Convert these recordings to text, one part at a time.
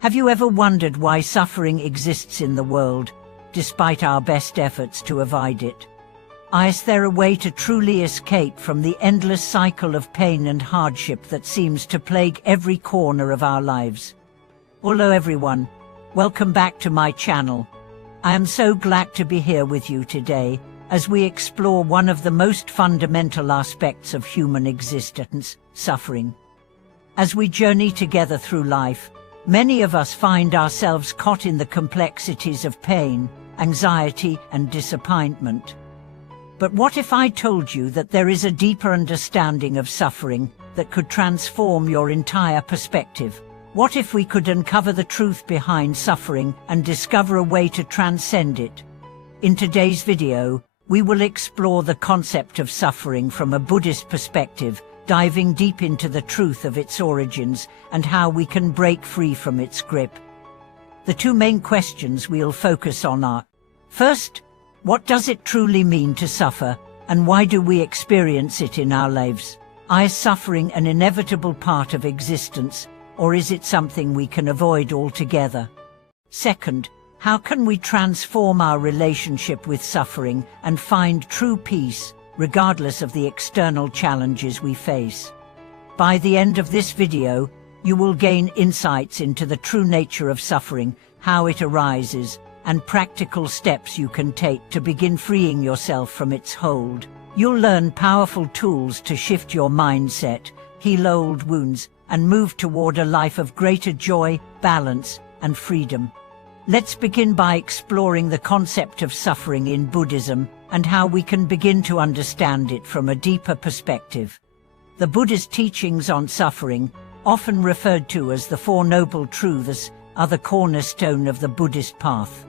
Have you ever wondered why suffering exists in the world, despite our best efforts to avoid it? Is there a way to truly escape from the endless cycle of pain and hardship that seems to plague every corner of our lives? Hello everyone, welcome back to my channel. I am so glad to be here with you today, as we explore one of the most fundamental aspects of human existence, suffering. As we journey together through life, many of us find ourselves caught in the complexities of pain, anxiety, and disappointment. But what if I told you that there is a deeper understanding of suffering that could transform your entire perspective? What if we could uncover the truth behind suffering and discover a way to transcend it? In today's video, we will explore the concept of suffering from a Buddhist perspective, diving deep into the truth of its origins and how we can break free from its grip. The two main questions we'll focus on are: first, what does it truly mean to suffer, and why do we experience it in our lives? Is suffering an inevitable part of existence, or is it something we can avoid altogether? Second, how can we transform our relationship with suffering and find true peace, regardless of the external challenges we face? By the end of this video, you will gain insights into the true nature of suffering, how it arises, and practical steps you can take to begin freeing yourself from its hold. You'll learn powerful tools to shift your mindset, heal old wounds, and move toward a life of greater joy, balance, and freedom. Let's begin by exploring the concept of suffering in Buddhism and how we can begin to understand it from a deeper perspective. The Buddha's teachings on suffering, often referred to as the Four Noble Truths, are the cornerstone of the Buddhist path.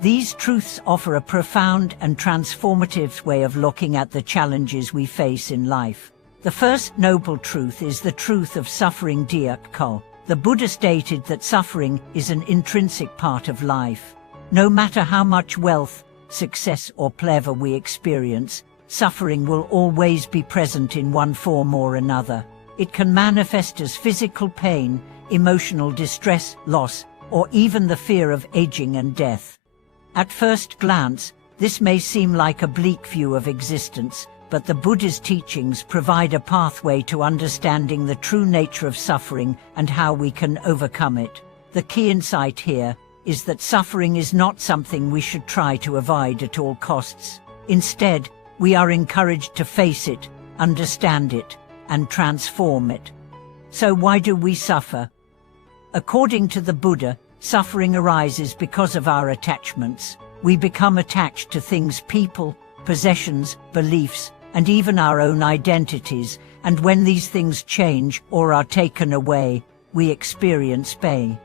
These truths offer a profound and transformative way of looking at the challenges we face in life. The first noble truth is the truth of suffering diak. The Buddha stated that suffering is an intrinsic part of life. No matter how much wealth, success, or pleasure we experience, suffering will always be present in one form or another. It can manifest as physical pain, emotional distress, loss, or even the fear of aging and death. At first glance, this may seem like a bleak view of existence, but the Buddha's teachings provide a pathway to understanding the true nature of suffering and how we can overcome it. The key insight here is that suffering is not something we should try to avoid at all costs. Instead, we are encouraged to face it, understand it, and transform it. So why do we suffer? According to the Buddha, suffering arises because of our attachments. We become attached to things, people, possessions, beliefs, and even our own identities, and when these things change or are taken away, we experience pain.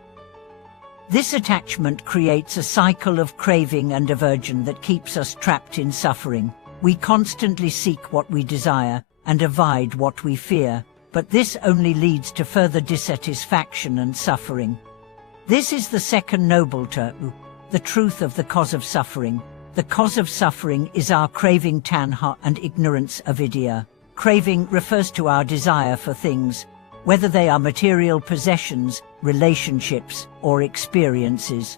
This attachment creates a cycle of craving and aversion that keeps us trapped in suffering. We constantly seek what we desire and avoid what we fear, but this only leads to further dissatisfaction and suffering. This is the second noble truth, the truth of the cause of suffering. The cause of suffering is our craving tanha and ignorance avidya. Craving refers to our desire for things, whether they are material possessions, relationships, or experiences.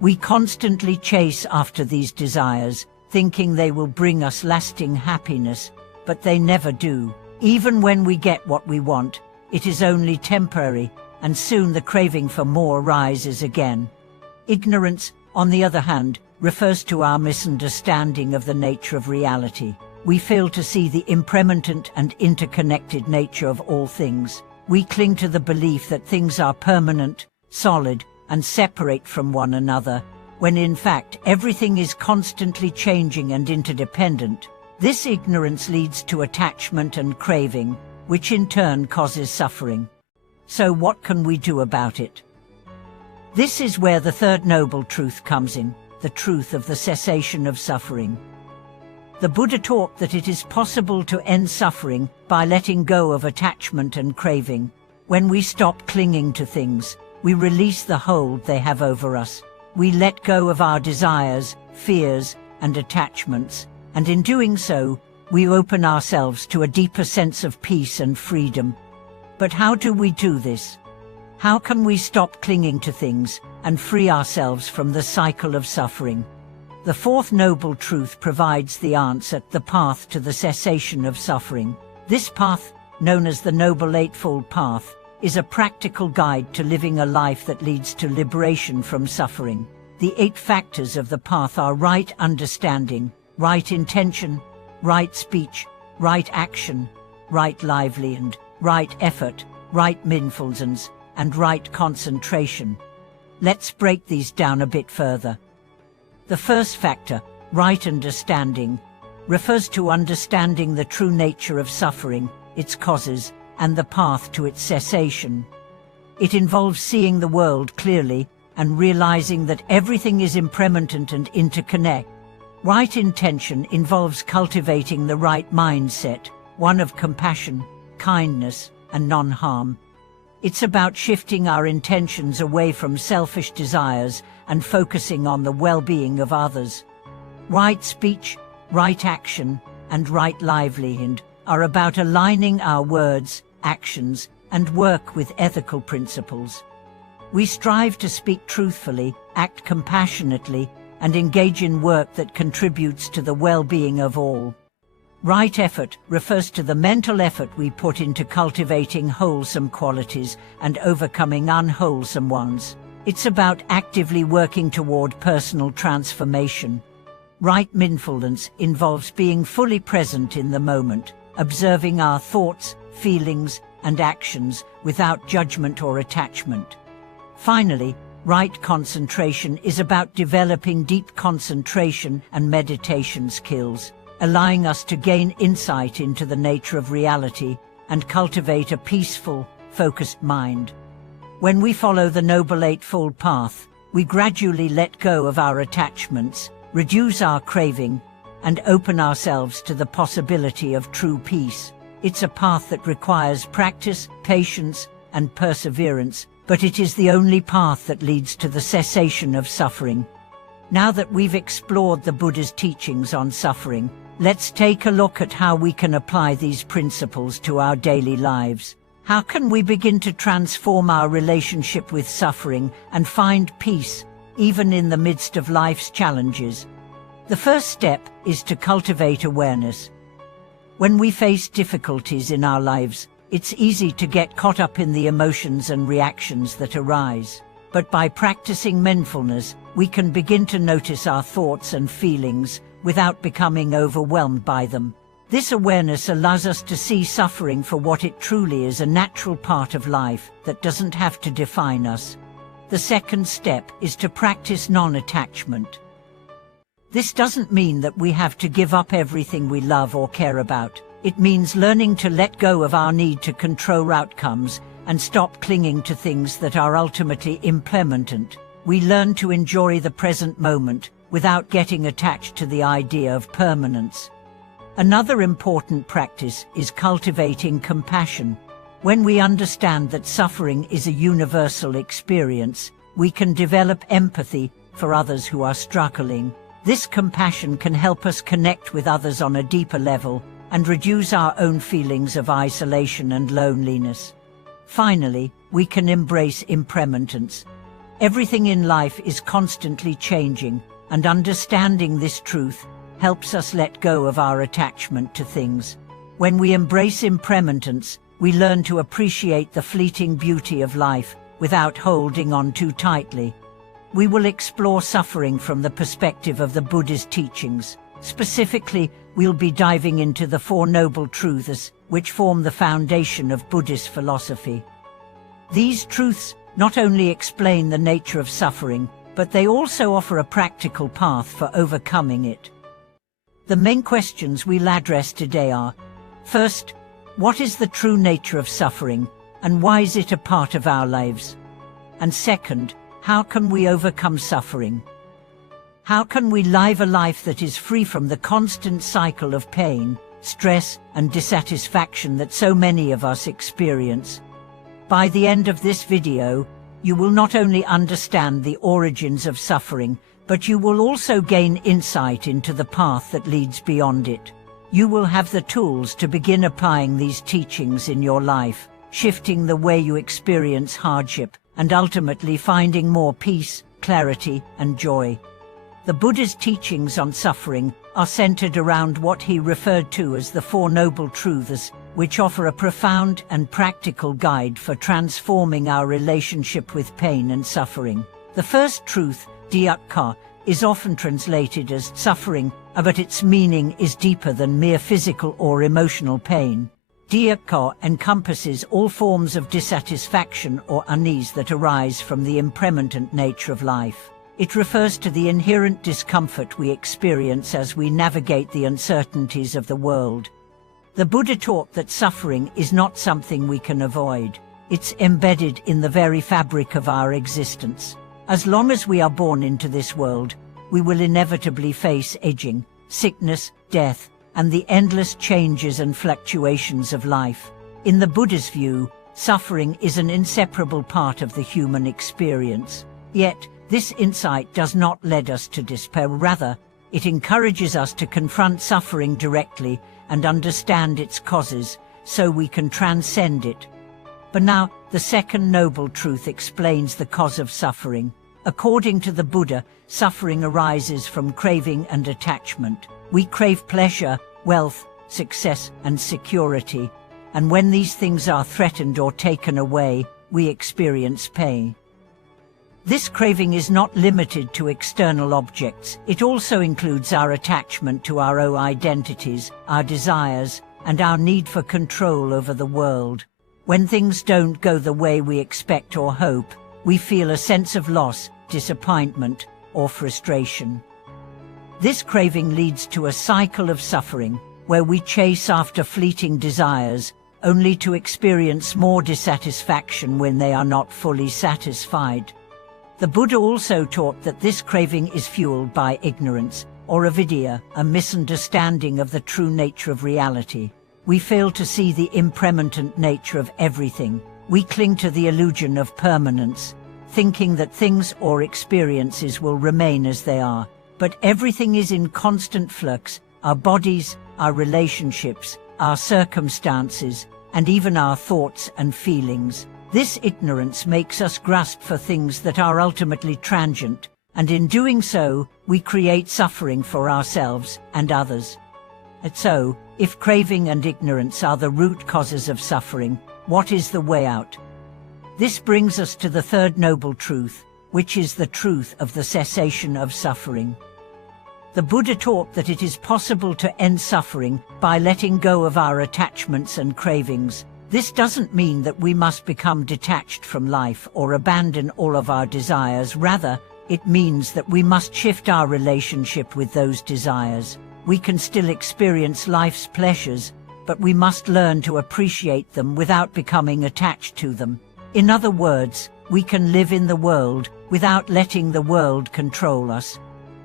We constantly chase after these desires, thinking they will bring us lasting happiness, but they never do. Even when we get what we want, it is only temporary, and soon the craving for more rises again. Ignorance, on the other hand, refers to our misunderstanding of the nature of reality. We fail to see the impermanent and interconnected nature of all things. We cling to the belief that things are permanent, solid, and separate from one another, when in fact everything is constantly changing and interdependent. This ignorance leads to attachment and craving, which in turn causes suffering. So what can we do about it? This is where the third noble truth comes in, the truth of the cessation of suffering. The Buddha taught that it is possible to end suffering by letting go of attachment and craving. When we stop clinging to things, we release the hold they have over us. We let go of our desires, fears, and attachments, and in doing so, we open ourselves to a deeper sense of peace and freedom. But how do we do this? How can we stop clinging to things and free ourselves from the cycle of suffering? The fourth noble truth provides the answer, the path to the cessation of suffering. This path, known as the Noble Eightfold Path, is a practical guide to living a life that leads to liberation from suffering. The 8 factors of the path are right understanding, right intention, right speech, right action, right livelihood, right effort, right mindfulness, and right concentration. Let's break these down a bit further. The first factor, right understanding, refers to understanding the true nature of suffering, its causes, and the path to its cessation. It involves seeing the world clearly and realizing that everything is impermanent and interconnected. Right intention involves cultivating the right mindset, one of compassion, kindness, and non-harm. It's about shifting our intentions away from selfish desires and focusing on the well-being of others. Right speech, right action, and right livelihood are about aligning our words, actions, and work with ethical principles. We strive to speak truthfully, act compassionately, and engage in work that contributes to the well-being of all. Right effort refers to the mental effort we put into cultivating wholesome qualities and overcoming unwholesome ones. It's about actively working toward personal transformation. Right mindfulness involves being fully present in the moment, observing our thoughts, feelings, and actions without judgment or attachment. Finally, right concentration is about developing deep concentration and meditation skills, allowing us to gain insight into the nature of reality and cultivate a peaceful, focused mind. When we follow the Noble Eightfold Path, we gradually let go of our attachments, reduce our craving, and open ourselves to the possibility of true peace. It's a path that requires practice, patience, and perseverance, but it is the only path that leads to the cessation of suffering. Now that we've explored the Buddha's teachings on suffering, let's take a look at how we can apply these principles to our daily lives. How can we begin to transform our relationship with suffering and find peace, even in the midst of life's challenges? The first step is to cultivate awareness. When we face difficulties in our lives, it's easy to get caught up in the emotions and reactions that arise. But by practicing mindfulness, we can begin to notice our thoughts and feelings without becoming overwhelmed by them. This awareness allows us to see suffering for what it truly is, a natural part of life that doesn't have to define us. The second step is to practice non-attachment. This doesn't mean that we have to give up everything we love or care about. It means learning to let go of our need to control outcomes and stop clinging to things that are ultimately impermanent. We learn to enjoy the present moment without getting attached to the idea of permanence. Another important practice is cultivating compassion. When we understand that suffering is a universal experience, we can develop empathy for others who are struggling. This compassion can help us connect with others on a deeper level and reduce our own feelings of isolation and loneliness. Finally, we can embrace impermanence. Everything in life is constantly changing, and understanding this truth helps us let go of our attachment to things. When we embrace impermanence, we learn to appreciate the fleeting beauty of life without holding on too tightly. We will explore suffering from the perspective of the Buddha's teachings. Specifically, we'll be diving into the Four Noble Truths, which form the foundation of Buddhist philosophy. These truths not only explain the nature of suffering, but they also offer a practical path for overcoming it. The main questions we'll address today are: first, what is the true nature of suffering, and why is it a part of our lives? And second, how can we overcome suffering? How can we live a life that is free from the constant cycle of pain, stress, and dissatisfaction that so many of us experience? By the end of this video, you will not only understand the origins of suffering, but you will also gain insight into the path that leads beyond it. You will have the tools to begin applying these teachings in your life, shifting the way you experience hardship, and ultimately finding more peace, clarity, and joy. The Buddha's teachings on suffering are centered around what he referred to as the Four Noble Truths, which offer a profound and practical guide for transforming our relationship with pain and suffering. The first truth, dukkha, is often translated as suffering, but its meaning is deeper than mere physical or emotional pain. Dukkha encompasses all forms of dissatisfaction or unease that arise from the impermanent nature of life. It refers to the inherent discomfort we experience as we navigate the uncertainties of the world. The Buddha taught that suffering is not something we can avoid. It's embedded in the very fabric of our existence. As long as we are born into this world, we will inevitably face aging, sickness, death, and the endless changes and fluctuations of life. In the Buddha's view, suffering is an inseparable part of the human experience. Yet, this insight does not lead us to despair. Rather, it encourages us to confront suffering directly and understand its causes, so we can transcend it. But now, the second noble truth explains the cause of suffering. According to the Buddha, suffering arises from craving and attachment. We crave pleasure, wealth, success, and security, and when these things are threatened or taken away, we experience pain. This craving is not limited to external objects. It also includes our attachment to our own identities, our desires, and our need for control over the world. When things don't go the way we expect or hope, we feel a sense of loss, disappointment, or frustration. This craving leads to a cycle of suffering, where we chase after fleeting desires, only to experience more dissatisfaction when they are not fully satisfied. The Buddha also taught that this craving is fueled by ignorance, or avidya, a misunderstanding of the true nature of reality. We fail to see the impermanent nature of everything. We cling to the illusion of permanence, thinking that things or experiences will remain as they are. But everything is in constant flux: our bodies, our relationships, our circumstances, and even our thoughts and feelings. This ignorance makes us grasp for things that are ultimately transient, and in doing so, we create suffering for ourselves and others. And so, if craving and ignorance are the root causes of suffering, what is the way out? This brings us to the third noble truth, which is the truth of the cessation of suffering. The Buddha taught that it is possible to end suffering by letting go of our attachments and cravings. This doesn't mean that we must become detached from life or abandon all of our desires. Rather, it means that we must shift our relationship with those desires. We can still experience life's pleasures, but we must learn to appreciate them without becoming attached to them. In other words, we can live in the world without letting the world control us.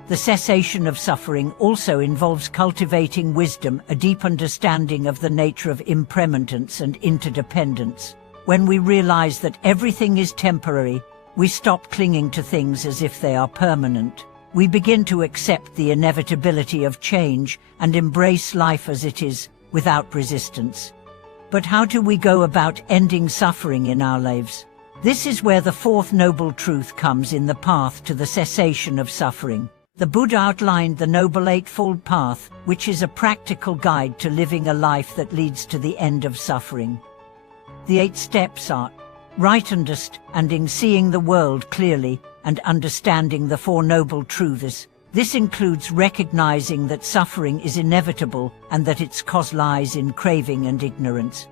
The cessation of suffering also involves cultivating wisdom, a deep understanding of the nature of impermanence and interdependence. When we realize that everything is temporary, we stop clinging to things as if they are permanent. We begin to accept the inevitability of change and embrace life as it is, without resistance. But how do we go about ending suffering in our lives? This is where the fourth noble truth comes in: the path to the cessation of suffering. The Buddha outlined the Noble Eightfold Path, which is a practical guide to living a life that leads to the end of suffering. The 8 steps are: right understanding, seeing the world clearly, and understanding the Four Noble Truths. This includes recognizing that suffering is inevitable and that its cause lies in craving and ignorance.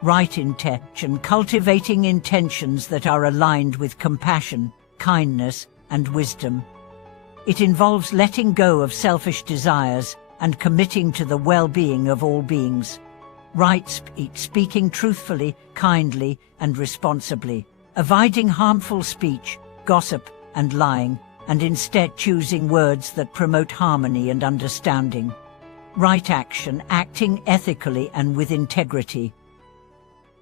Right intention, cultivating intentions that are aligned with compassion, kindness, and wisdom. It involves letting go of selfish desires and committing to the well-being of all beings. Right speech, speaking truthfully, kindly, and responsibly, avoiding harmful speech, gossip, and lying, and instead choosing words that promote harmony and understanding. Right action, acting ethically and with integrity.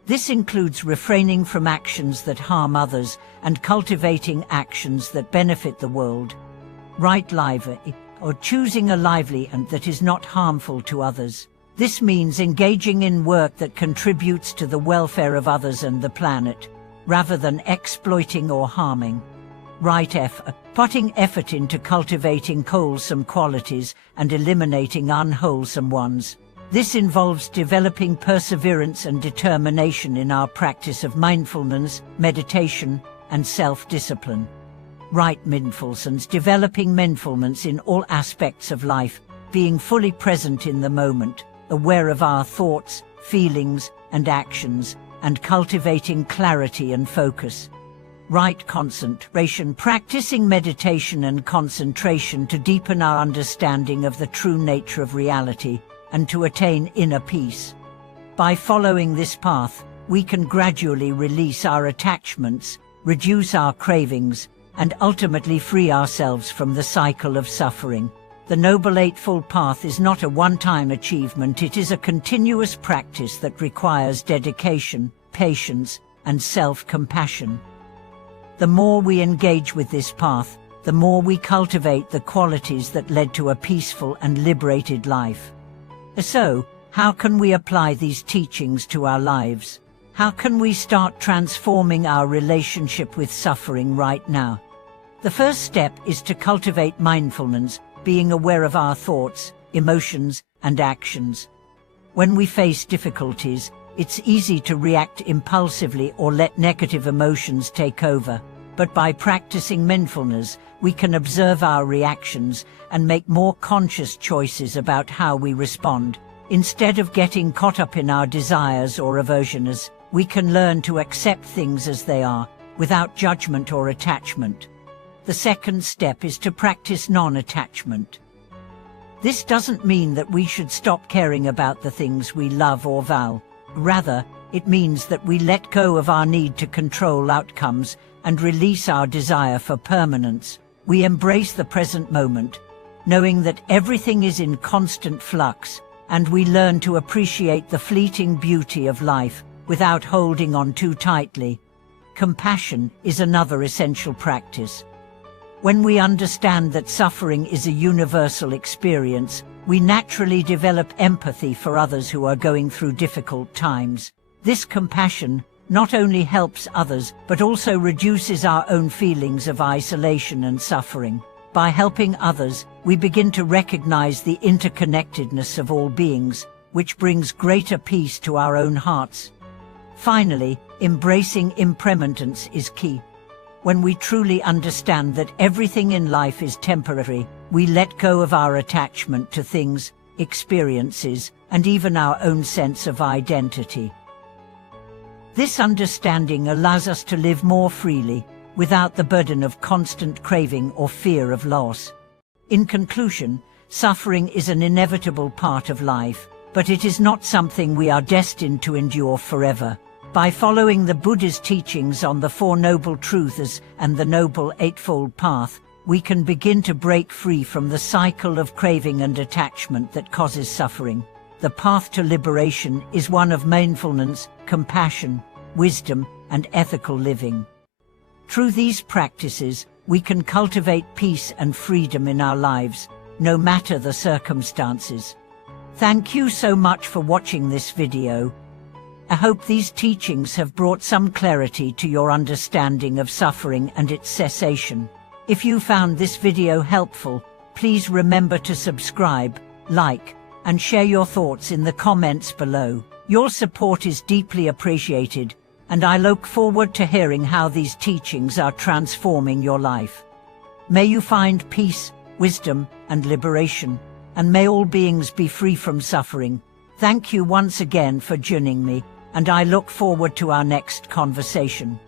This includes refraining from actions that harm others and cultivating actions that benefit the world. Right livelihood, or choosing a livelihood that is not harmful to others. This means engaging in work that contributes to the welfare of others and the planet, rather than exploiting or harming. Right effort, putting effort into cultivating wholesome qualities and eliminating unwholesome ones. This involves developing perseverance and determination in our practice of mindfulness, meditation, and self-discipline. Right mindfulness, developing mindfulness in all aspects of life, being fully present in the moment, aware of our thoughts, feelings, and actions, and cultivating clarity and focus. Right concentration, practicing meditation and concentration to deepen our understanding of the true nature of reality and to attain inner peace. By following this path, we can gradually release our attachments, reduce our cravings, and ultimately free ourselves from the cycle of suffering. The Noble Eightfold Path is not a one-time achievement, it is a continuous practice that requires dedication, patience, and self-compassion. The more we engage with this path, the more we cultivate the qualities that led to a peaceful and liberated life. So, how can we apply these teachings to our lives? How can we start transforming our relationship with suffering right now? The first step is to cultivate mindfulness, being aware of our thoughts, emotions, and actions. When we face difficulties, it's easy to react impulsively or let negative emotions take over. But by practicing mindfulness, we can observe our reactions and make more conscious choices about how we respond. Instead of getting caught up in our desires or aversions, we can learn to accept things as they are, without judgment or attachment. The second step is to practice non-attachment. This doesn't mean that we should stop caring about the things we love or value. Rather, it means that we let go of our need to control outcomes and release our desire for permanence. We embrace the present moment, knowing that everything is in constant flux, and we learn to appreciate the fleeting beauty of life without holding on too tightly. Compassion is another essential practice. When we understand that suffering is a universal experience, we naturally develop empathy for others who are going through difficult times. This compassion not only helps others, but also reduces our own feelings of isolation and suffering. By helping others, we begin to recognize the interconnectedness of all beings, which brings greater peace to our own hearts. Finally, embracing impermanence is key. When we truly understand that everything in life is temporary, we let go of our attachment to things, experiences, and even our own sense of identity. This understanding allows us to live more freely, without the burden of constant craving or fear of loss. In conclusion, suffering is an inevitable part of life, but it is not something we are destined to endure forever. By following the Buddha's teachings on the Four Noble Truths and the Noble Eightfold Path, we can begin to break free from the cycle of craving and attachment that causes suffering. The path to liberation is one of mindfulness, compassion, wisdom, and ethical living. Through these practices, we can cultivate peace and freedom in our lives, no matter the circumstances. Thank you so much for watching this video. I hope these teachings have brought some clarity to your understanding of suffering and its cessation. If you found this video helpful, please remember to subscribe, like, and share your thoughts in the comments below. Your support is deeply appreciated, and I look forward to hearing how these teachings are transforming your life. May you find peace, wisdom, and liberation, and may all beings be free from suffering. Thank you once again for joining me, and I look forward to our next conversation.